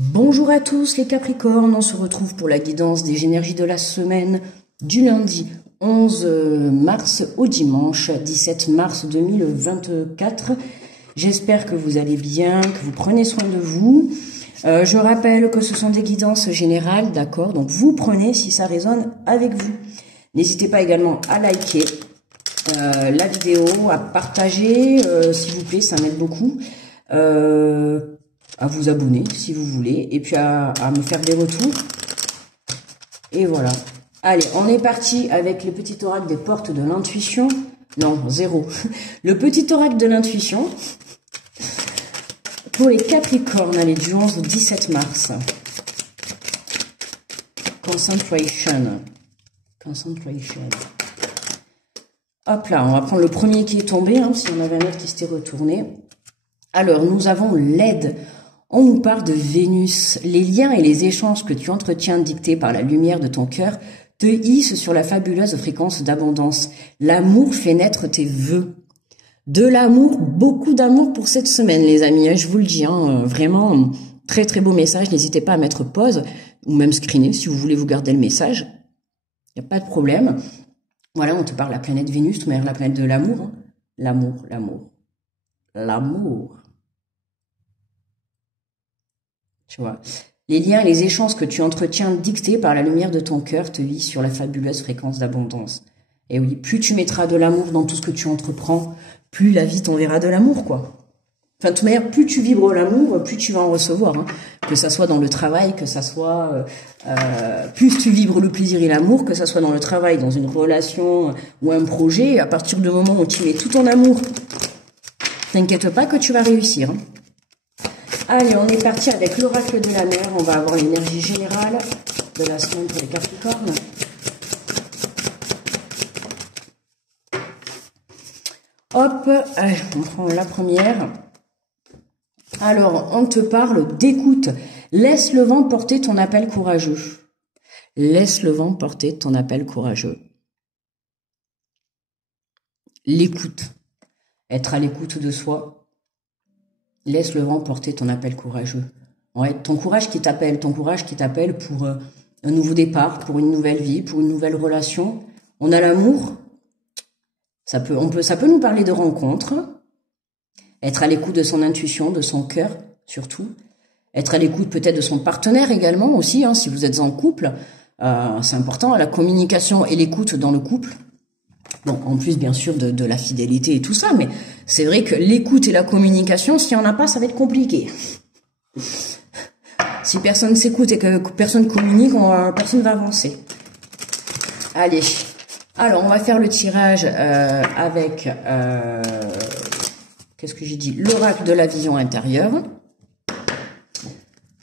Bonjour à tous les Capricornes, on se retrouve pour la guidance des énergies de la semaine du lundi 11 mars au dimanche 17 mars 2024. J'espère que vous allez bien, que vous prenez soin de vous. Je rappelle que ce sont des guidances générales, d'accord? Donc vous prenez si ça résonne avec vous. N'hésitez pas également à liker la vidéo, à partager, s'il vous plaît, ça m'aide beaucoup. À vous abonner si vous voulez, et puis à me faire des retours. Et voilà. Allez, on est parti avec le petit oracle des portes de l'intuition. Non, zéro. Le petit oracle de l'intuition pour les Capricornes, allez, du 11 au 17 mars. Concentration. Concentration. Hop là, on va prendre le premier qui est tombé, hein, si on avait un autre qui s'était retourné. Alors, nous avons l'aide. On nous parle de Vénus. Les liens et les échanges que tu entretiens dictés par la lumière de ton cœur te hissent sur la fabuleuse fréquence d'abondance. L'amour fait naître tes vœux. De l'amour, beaucoup d'amour pour cette semaine, les amis. Je vous le dis, hein, vraiment, très très beau message. N'hésitez pas à mettre pause ou même screener si vous voulez vous garder le message. Il n'y a pas de problème. Voilà, on te parle de la planète Vénus, mais la planète de l'amour. Hein. L'amour, l'amour, l'amour. Tu vois, les liens et les échanges que tu entretiens dictés par la lumière de ton cœur te hissent sur la fabuleuse fréquence d'abondance. Et oui, plus tu mettras de l'amour dans tout ce que tu entreprends, plus la vie t'enverra de l'amour, quoi. Enfin, de toute manière, plus tu vibres l'amour, plus tu vas en recevoir. Hein. Que ça soit dans le travail, que ça soit... plus tu vibres le plaisir et l'amour, que ça soit dans le travail, dans une relation ou un projet, à partir du moment où tu mets tout ton amour, t'inquiète pas que tu vas réussir. Hein. Allez, on est parti avec l'oracle de la mer. On va avoir l'énergie générale de la semaine pour les Capricornes. Hop, allez, on prend la première. Alors, on te parle d'écoute. Laisse le vent porter ton appel courageux. Laisse le vent porter ton appel courageux. L'écoute. Être à l'écoute de soi. Laisse le vent porter ton appel courageux. Ouais, ton courage qui t'appelle pour un nouveau départ, pour une nouvelle vie, pour une nouvelle relation. On a l'amour. Ça peut nous parler de rencontres. Être à l'écoute de son intuition, de son cœur, surtout. Être à l'écoute peut-être de son partenaire également aussi, hein, si vous êtes en couple. C'est important, la communication et l'écoute dans le couple. Bon, en plus, bien sûr, de la fidélité et tout ça, mais c'est vrai que l'écoute et la communication, s'il n'y en a pas, ça va être compliqué. Si personne s'écoute et que personne communique, personne ne va avancer. Allez, alors on va faire le tirage avec, qu'est-ce que j'ai dit? L'oracle de la vision intérieure.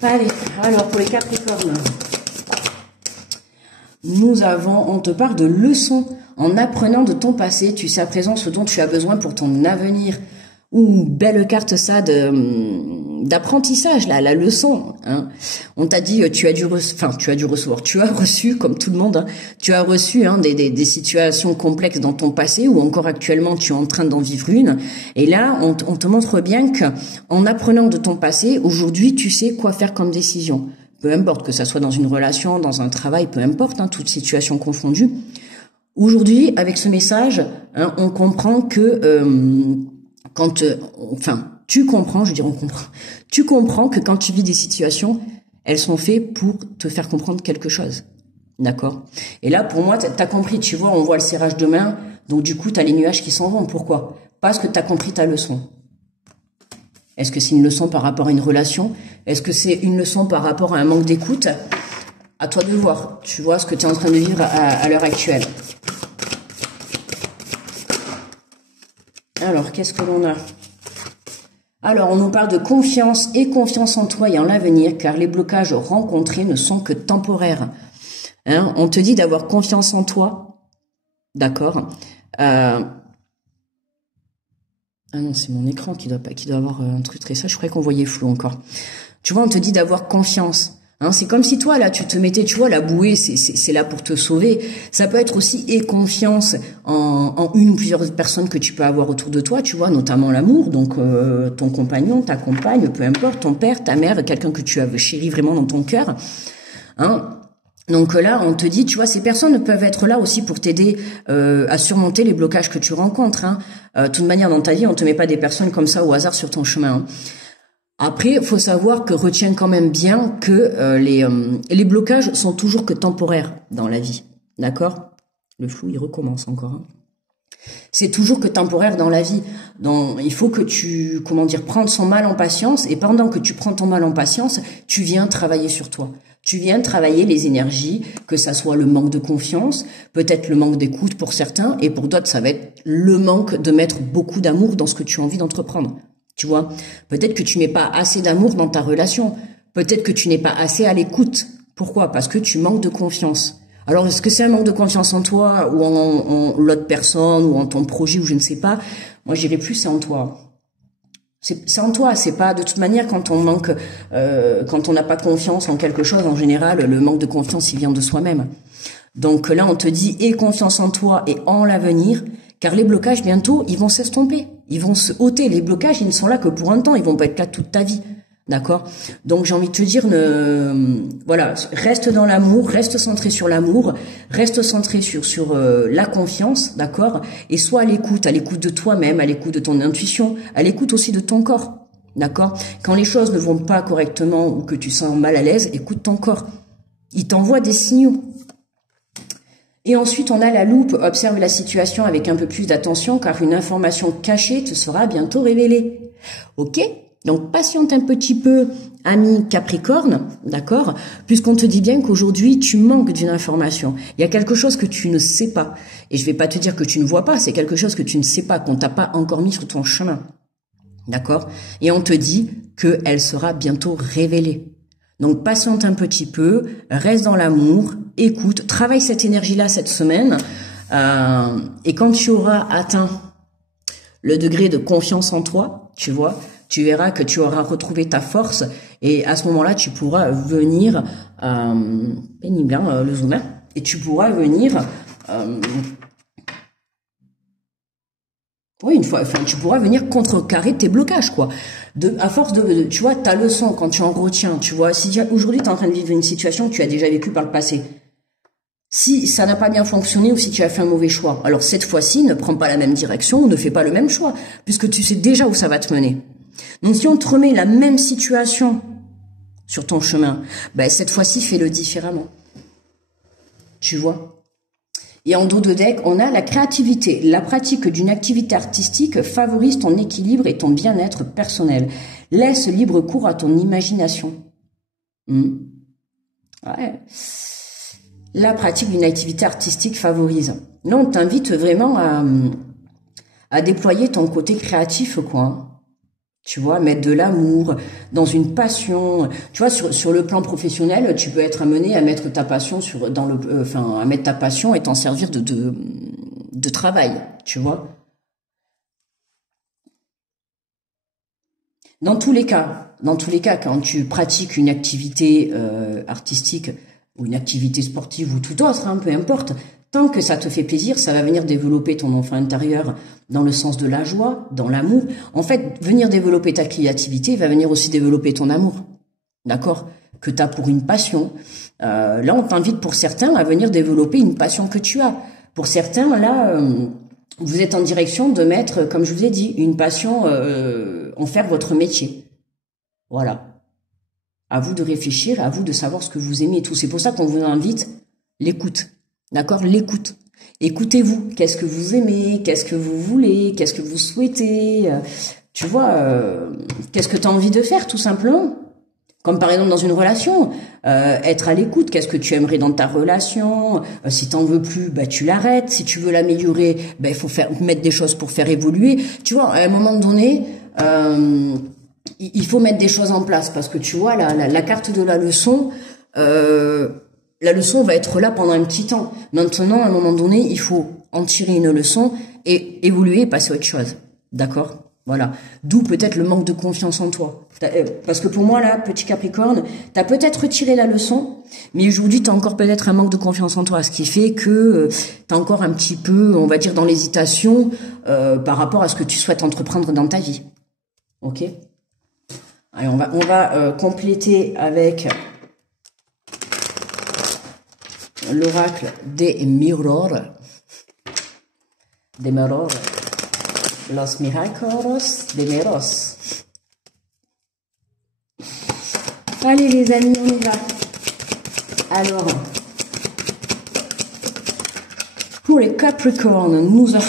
Allez, alors pour les Capricornes, on te parle de leçons. En apprenant de ton passé, tu sais à présent ce dont tu as besoin pour ton avenir. Ouh, belle carte ça d'apprentissage là, la leçon. Hein. On t'a dit, tu as reçu comme tout le monde. Hein, tu as reçu des situations complexes dans ton passé ou encore actuellement tu es en train d'en vivre une. Et là, on te montre bien que en apprenant de ton passé, aujourd'hui tu sais quoi faire comme décision. Peu importe que ça soit dans une relation, dans un travail, peu importe, hein, toute situation confondue. Aujourd'hui, avec ce message, hein, on comprend que tu comprends que quand tu vis des situations, elles sont faites pour te faire comprendre quelque chose. D'accord? Et là, pour moi, t'as compris, tu vois, on voit le serrage de main, donc du coup, t'as les nuages qui s'en vont. Pourquoi? Parce que t'as compris ta leçon. Est-ce que c'est une leçon par rapport à une relation? Est-ce que c'est une leçon par rapport à un manque d'écoute? À toi de voir. Tu vois ce que tu es en train de vivre à l'heure actuelle. Alors, qu'est-ce que l'on a? Alors, on nous parle de confiance et confiance en toi et en l'avenir, car les blocages rencontrés ne sont que temporaires. Hein, on te dit d'avoir confiance en toi. D'accord? Ah non, c'est mon écran qui doit avoir un truc très ça. Je croyais qu'on voyait flou encore. Tu vois, on te dit d'avoir confiance. Hein, c'est comme si toi, là, tu te mettais, tu vois, la bouée, c'est là pour te sauver. Ça peut être aussi aie confiance en une ou plusieurs personnes que tu peux avoir autour de toi, tu vois, notamment l'amour, donc ton compagnon, ta compagne, peu importe, ton père, ta mère, quelqu'un que tu as chéri vraiment dans ton cœur. Hein. Donc là, on te dit, tu vois, ces personnes peuvent être là aussi pour t'aider à surmonter les blocages que tu rencontres. Hein. De toute manière, dans ta vie, on te met pas des personnes comme ça au hasard sur ton chemin. Hein. Après, il faut savoir que retiens quand même bien que les blocages sont toujours que temporaires dans la vie. D'accord? Le flou, il recommence encore. Hein. C'est toujours que temporaire dans la vie. Donc, il faut que tu, prendre son mal en patience. Et pendant que tu prends ton mal en patience, tu viens travailler sur toi. Tu viens travailler les énergies, que ça soit le manque de confiance, peut-être le manque d'écoute pour certains, et pour d'autres, ça va être le manque de mettre beaucoup d'amour dans ce que tu as envie d'entreprendre. Tu vois, peut-être que tu n'es pas assez d'amour dans ta relation. Peut-être que tu n'es pas assez à l'écoute. Pourquoi? Parce que tu manques de confiance. Alors, est-ce que c'est un manque de confiance en toi ou en l'autre personne ou en ton projet ou je ne sais pas? Moi, j'irais plus, c'est en toi. C'est en toi, c'est pas de toute manière quand on manque, quand on n'a pas confiance en quelque chose, en général, le manque de confiance, il vient de soi-même. Donc là, on te dit, aie confiance en toi et en l'avenir, car les blocages, bientôt, ils vont s'estomper. Ils vont se ôter. Les blocages, ils ne sont là que pour un temps. Ils vont pas être là toute ta vie. D'accord? Donc, j'ai envie de te dire, voilà, reste dans l'amour, reste centré sur l'amour, reste centré sur la confiance, d'accord? Et sois à l'écoute de toi-même, à l'écoute de ton intuition, à l'écoute aussi de ton corps. D'accord? Quand les choses ne vont pas correctement ou que tu sens mal à l'aise, écoute ton corps. Il t'envoie des signaux. Et ensuite, on a la loupe, observe la situation avec un peu plus d'attention car une information cachée te sera bientôt révélée. Ok? Donc, patiente un petit peu, ami Capricorne, d'accord? Puisqu'on te dit bien qu'aujourd'hui, tu manques d'une information. Il y a quelque chose que tu ne sais pas. Et je vais pas te dire que tu ne vois pas, c'est quelque chose que tu ne sais pas, qu'on t'a pas encore mis sur ton chemin. D'accord? Et on te dit qu'elle sera bientôt révélée. Donc, patiente un petit peu, reste dans l'amour, écoute, travaille cette énergie-là cette semaine. Et quand tu auras atteint le degré de confiance en toi, tu vois, tu verras que tu auras retrouvé ta force. Et à ce moment-là, tu pourras venir, pénible, hein, le zoom, hein, et tu pourras venir... oui, tu pourras venir contrecarrer tes blocages, quoi. À force tu vois, ta leçon, quand tu en retiens, tu vois, si aujourd'hui tu es en train de vivre une situation que tu as déjà vécue par le passé, si ça n'a pas bien fonctionné ou si tu as fait un mauvais choix, alors cette fois-ci, ne prends pas la même direction ou ne fais pas le même choix, puisque tu sais déjà où ça va te mener. Donc si on te remet la même situation sur ton chemin, ben cette fois-ci, fais-le différemment. Tu vois? Et en dos de deck, on a la créativité. La pratique d'une activité artistique favorise ton équilibre et ton bien-être personnel. Laisse libre cours à ton imagination. Ouais. La pratique d'une activité artistique favorise. Là, on t'invite vraiment à déployer ton côté créatif, quoi. Tu vois, mettre de l'amour dans une passion. Tu vois, sur le plan professionnel, tu peux être amené à mettre ta passion à mettre ta passion et t'en servir de travail, tu vois. Dans tous les cas, quand tu pratiques une activité artistique ou une activité sportive ou tout autre, hein, peu importe, tant que ça te fait plaisir, ça va venir développer ton enfant intérieur dans le sens de la joie, dans l'amour. En fait, venir développer ta créativité va venir aussi développer ton amour, d'accord? Que tu as pour une passion. Là, on t'invite pour certains à venir développer une passion que tu as. Pour certains, là, vous êtes en direction de mettre, comme je vous ai dit, une passion, en faire votre métier. Voilà. À vous de réfléchir, à vous de savoir ce que vous aimez et tout. C'est pour ça qu'on vous invite l'écoute. D'accord? L'écoute. Écoutez-vous. Qu'est-ce que vous aimez? Qu'est-ce que vous voulez? Qu'est-ce que vous souhaitez? Tu vois, qu'est-ce que tu as envie de faire, tout simplement? Comme par exemple dans une relation, être à l'écoute. Qu'est-ce que tu aimerais dans ta relation? Si t'en veux plus, bah tu l'arrêtes. Si tu veux l'améliorer, bah il faut mettre des choses pour faire évoluer. Tu vois, à un moment donné, il faut mettre des choses en place parce que tu vois la carte de la leçon. La leçon va être là pendant un petit temps. Maintenant, à un moment donné, il faut en tirer une leçon et évoluer et passer à autre chose. D'accord? Voilà. D'où peut-être le manque de confiance en toi. Parce que pour moi, là, petit Capricorne, tu as peut-être retiré la leçon, mais aujourd'hui, tu as encore peut-être un manque de confiance en toi, ce qui fait que tu as encore un petit peu, on va dire, dans l'hésitation par rapport à ce que tu souhaites entreprendre dans ta vie. Ok? Allez, on va compléter avec l'oracle des mirrors. Des mirrors. Los miracles de Meros. Allez les amis, on y va. Alors, pour les Capricornes, nous avons...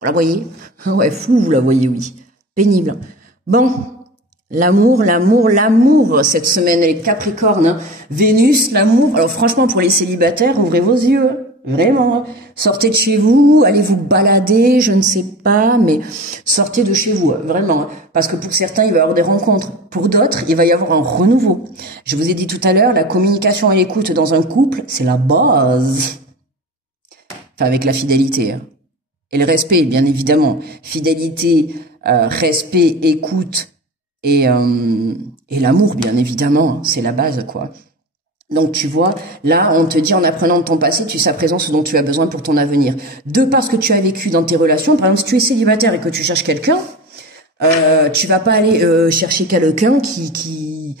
Vous la voyez? Ouais, flou, vous la voyez, oui. Pénible. Bon, l'amour, cette semaine, les Capricornes, hein. Vénus, l'amour. Alors franchement, pour les célibataires, ouvrez vos yeux. Vraiment, sortez de chez vous, allez vous balader, je ne sais pas, mais sortez de chez vous, vraiment. Parce que pour certains, il va y avoir des rencontres. Pour d'autres, il va y avoir un renouveau. Je vous ai dit tout à l'heure, la communication et l'écoute dans un couple, c'est la base. Enfin, avec la fidélité. Hein. Et le respect, bien évidemment. Fidélité, respect, écoute et l'amour, bien évidemment. C'est la base, quoi. Donc tu vois, là on te dit en apprenant de ton passé, tu sais à présent ce dont tu as besoin pour ton avenir. De par ce que tu as vécu dans tes relations, par exemple si tu es célibataire et que tu cherches quelqu'un, tu vas pas aller chercher quelqu'un qui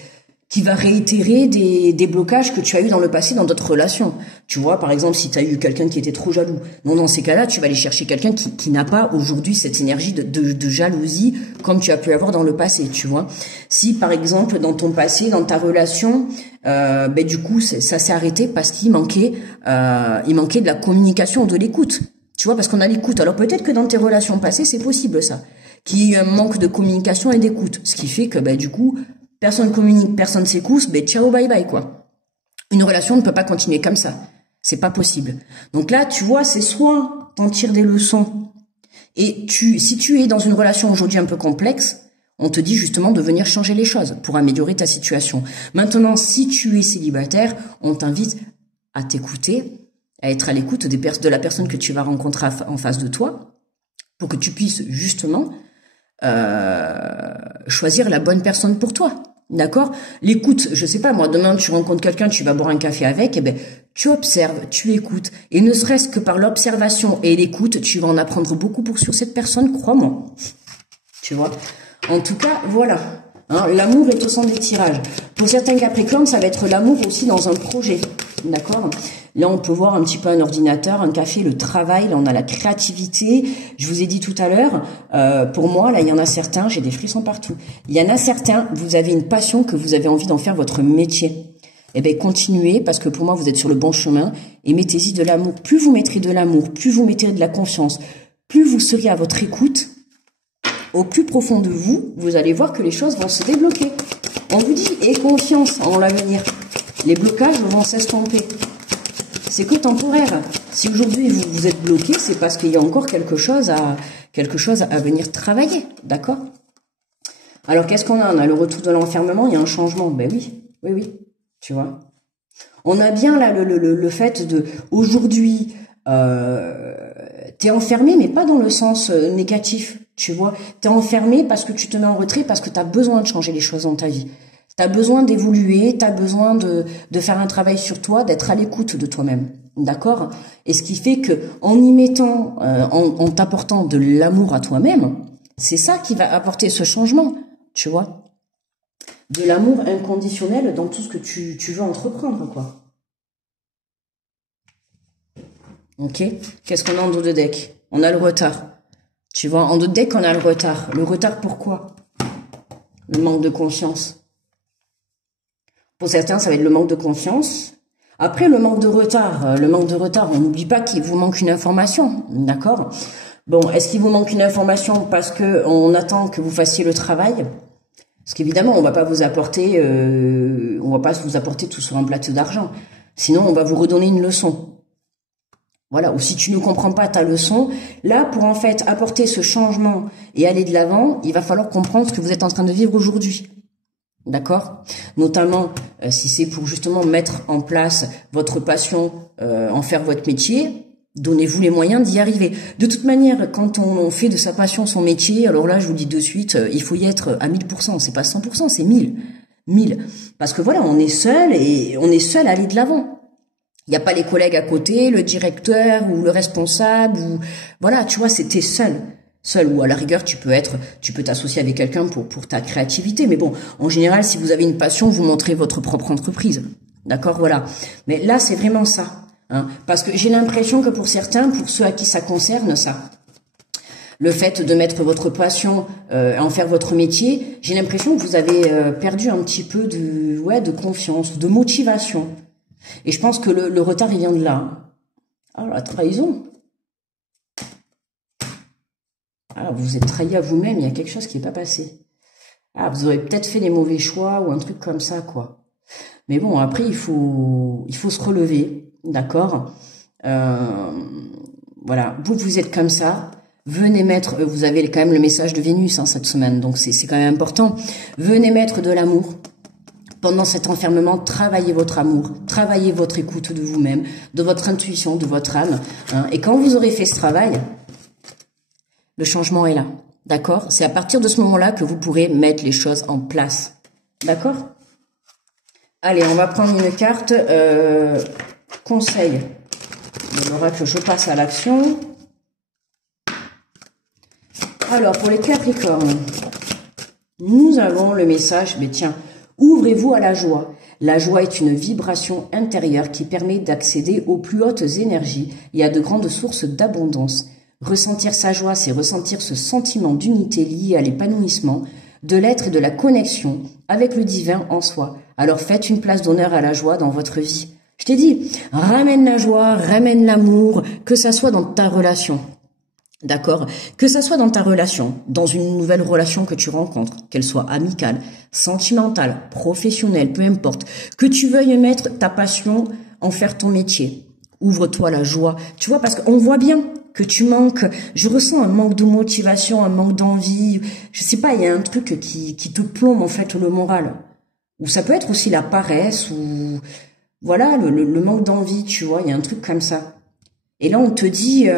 va réitérer des blocages que tu as eu dans le passé dans d'autres relations. Tu vois, par exemple, si tu as eu quelqu'un qui était trop jaloux. Non, dans ces cas-là, tu vas aller chercher quelqu'un qui n'a pas aujourd'hui cette énergie de jalousie comme tu as pu avoir dans le passé, tu vois. Si, par exemple, dans ton passé, dans ta relation, du coup, ça s'est arrêté parce qu'il manquait de la communication, de l'écoute. Tu vois, parce qu'on a l'écoute. Alors peut-être que dans tes relations passées, c'est possible ça. Qu'il y ait un manque de communication et d'écoute. Ce qui fait que, du coup, personne communique, personne s'écoute, ciao, bye bye, quoi. Une relation ne peut pas continuer comme ça. C'est pas possible. Donc là, tu vois, c'est soit t'en tires des leçons et si tu es dans une relation aujourd'hui un peu complexe, on te dit justement de venir changer les choses pour améliorer ta situation. Maintenant, si tu es célibataire, on t'invite à t'écouter, à être à l'écoute de la personne que tu vas rencontrer en face de toi pour que tu puisses justement choisir la bonne personne pour toi. D'accord? L'écoute, je sais pas, moi, demain, tu rencontres quelqu'un, tu vas boire un café avec, tu observes, tu écoutes. Et ne serait-ce que par l'observation et l'écoute, tu vas en apprendre beaucoup sur cette personne, crois-moi. Tu vois? En tout cas, voilà. Hein, l'amour est au centre des tirages. Pour certains Capricornes, ça va être l'amour aussi dans un projet. D'accord? Là, on peut voir un petit peu un ordinateur, un café, le travail. Là, on a la créativité. Je vous ai dit tout à l'heure, pour moi, là, il y en a certains, j'ai des frissons partout. Il y en a certains, vous avez une passion que vous avez envie d'en faire votre métier. Continuez, parce que pour moi, vous êtes sur le bon chemin et mettez-y de l'amour. Plus vous mettrez de l'amour, plus vous mettrez de la confiance, plus vous serez à votre écoute, au plus profond de vous, vous allez voir que les choses vont se débloquer. On vous dit, aie confiance en l'avenir. Les blocages vont s'estomper. C'est que temporaire. Si aujourd'hui vous êtes bloqué, c'est parce qu'il y a encore quelque chose à venir travailler. D'accord? Alors, qu'est-ce qu'on a? On a le retour de l'enfermement, il y a un changement. Oui. Tu vois? On a bien là le fait de, aujourd'hui, t'es enfermé, mais pas dans le sens négatif. Tu vois? T'es enfermé parce que tu te mets en retrait, parce que t'as besoin de changer les choses dans ta vie. T'as besoin d'évoluer, t'as besoin de faire un travail sur toi, d'être à l'écoute de toi-même. D'accord? Et ce qui fait que, en y mettant, en t'apportant de l'amour à toi-même, c'est ça qui va apporter ce changement. Tu vois? De l'amour inconditionnel dans tout ce que tu veux entreprendre, quoi. Ok? Qu'est-ce qu'on a en dos de deck? On a le retard. Tu vois, en dos de deck, on a le retard. Le retard, pourquoi? Le manque de confiance. Pour certains, ça va être le manque de confiance. Après, le manque de retard, on n'oublie pas qu'il vous manque une information, d'accord? Bon, est-ce qu'il vous manque une information parce que on attend que vous fassiez le travail? Parce qu'évidemment, on va pas vous apporter tout sur un plateau d'argent. Sinon, on va vous redonner une leçon. Voilà, ou si tu ne comprends pas ta leçon, là, pour en fait apporter ce changement et aller de l'avant, il va falloir comprendre ce que vous êtes en train de vivre aujourd'hui. D'accord? Notamment, si c'est pour justement mettre en place votre passion, en faire votre métier, Donnez-vous les moyens d'y arriver. De toute manière, quand on fait de sa passion son métier, alors là, je vous dis de suite, il faut y être à 1000%. C'est pas 100%, c'est 1000. 1000. Parce que voilà, on est seul et on est seul à aller de l'avant. Il n'y a pas les collègues à côté, le directeur ou le responsable ou voilà, tu vois, t'es seul. Seul ou à la rigueur, tu peux t'associer avec quelqu'un pour ta créativité. Mais bon, en général, si vous avez une passion, vous montrez votre propre entreprise. D'accord, voilà. Mais là, c'est vraiment ça. Hein, parce que j'ai l'impression que pour certains, pour ceux à qui ça concerne, ça, le fait de mettre votre passion, en faire votre métier, j'ai l'impression que vous avez perdu un petit peu de confiance, de motivation. Et je pense que le retard, il vient de là. Ah, la trahison. Ah, vous êtes trahi à vous-même, il y a quelque chose qui n'est pas passé. Ah, vous aurez peut-être fait des mauvais choix ou un truc comme ça, quoi. Mais bon, après, il faut se relever, d'accord. Voilà, vous êtes comme ça. Venez mettre, vous avez quand même le message de Vénus cette semaine, donc c'est quand même important. Venez mettre de l'amour. Pendant cet enfermement, travaillez votre amour, travaillez votre écoute de vous-même, de votre intuition, de votre âme. Hein. Et quand vous aurez fait ce travail, le changement est là. D'accord? C'est à partir de ce moment-là que vous pourrez mettre les choses en place. D'accord? Allez, on va prendre une carte. Conseil de l'oracle, je passe à l'action. Alors, pour les Capricornes, nous avons le message, mais tiens, ouvrez-vous à la joie. La joie est une vibration intérieure qui permet d'accéder aux plus hautes énergies et à de grandes sources d'abondance. Ressentir sa joie, c'est ressentir ce sentiment d'unité lié à l'épanouissement, de l'être et de la connexion avec le divin en soi. Alors faites une place d'honneur à la joie dans votre vie. Je t'ai dit, ramène la joie, ramène l'amour, que ça soit dans ta relation. D'accord? Que ça soit dans ta relation, dans une nouvelle relation que tu rencontres, qu'elle soit amicale, sentimentale, professionnelle, peu importe, que tu veuilles mettre ta passion en faire ton métier. Ouvre-toi la joie. Tu vois, parce qu'on voit bien que tu manques, je ressens un manque de motivation, un manque d'envie, je sais pas, il y a un truc qui te plombe en fait le moral. Ou ça peut être aussi la paresse, ou voilà, le manque d'envie, tu vois, il y a un truc comme ça. Et là on te dit...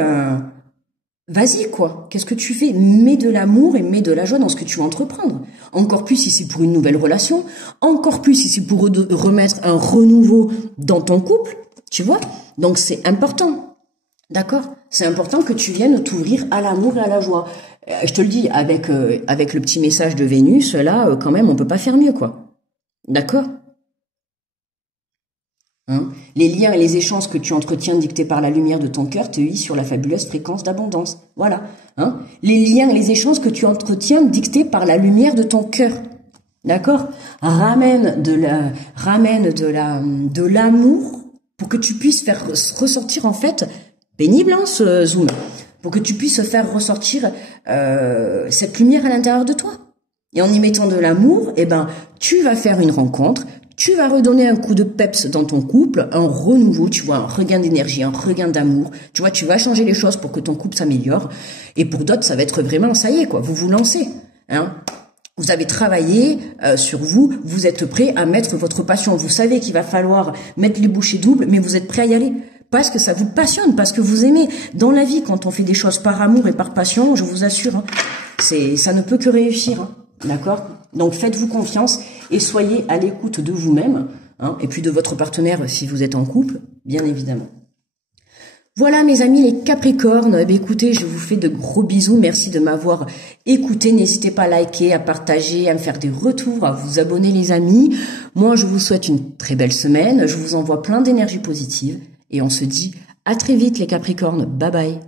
vas-y, quoi. Qu'est-ce que tu fais? Mets de l'amour et mets de la joie dans ce que tu vas entreprendre. Encore plus si c'est pour une nouvelle relation. Encore plus si c'est pour remettre un renouveau dans ton couple. Tu vois? Donc, c'est important. D'accord? C'est important que tu viennes t'ouvrir à l'amour et à la joie. Je te le dis, avec le petit message de Vénus, là, quand même, on peut pas faire mieux, quoi. D'accord? Hein? Les liens et les échanges que tu entretiens dictés par la lumière de ton cœur te hissent sur la fabuleuse fréquence d'abondance. Voilà. Hein? Les liens et les échanges que tu entretiens dictés par la lumière de ton cœur. D'accord? Ramène de l'amour pour que tu puisses faire ressortir en fait, pénible ce zoom, pour que tu puisses faire ressortir cette lumière à l'intérieur de toi. Et en y mettant de l'amour, eh ben, tu vas faire une rencontre. Tu vas redonner un coup de peps dans ton couple, un renouveau, tu vois, un regain d'énergie, un regain d'amour. Tu vois, tu vas changer les choses pour que ton couple s'améliore. Et pour d'autres, ça va être vraiment, ça y est, quoi, vous vous lancez. Hein. Vous avez travaillé sur vous, vous êtes prêt à mettre votre passion. Vous savez qu'il va falloir mettre les bouchées doubles, mais vous êtes prêt à y aller. Parce que ça vous passionne, parce que vous aimez. Dans la vie, quand on fait des choses par amour et par passion, je vous assure, hein, ça ne peut que réussir. Hein. D'accord? Donc faites-vous confiance et soyez à l'écoute de vous-même, hein, et puis de votre partenaire si vous êtes en couple, bien évidemment. Voilà mes amis les Capricornes, eh bien, écoutez, je vous fais de gros bisous, merci de m'avoir écouté, n'hésitez pas à liker, à partager, à me faire des retours, à vous abonner les amis. Moi je vous souhaite une très belle semaine, je vous envoie plein d'énergie positive et on se dit à très vite les Capricornes, bye bye.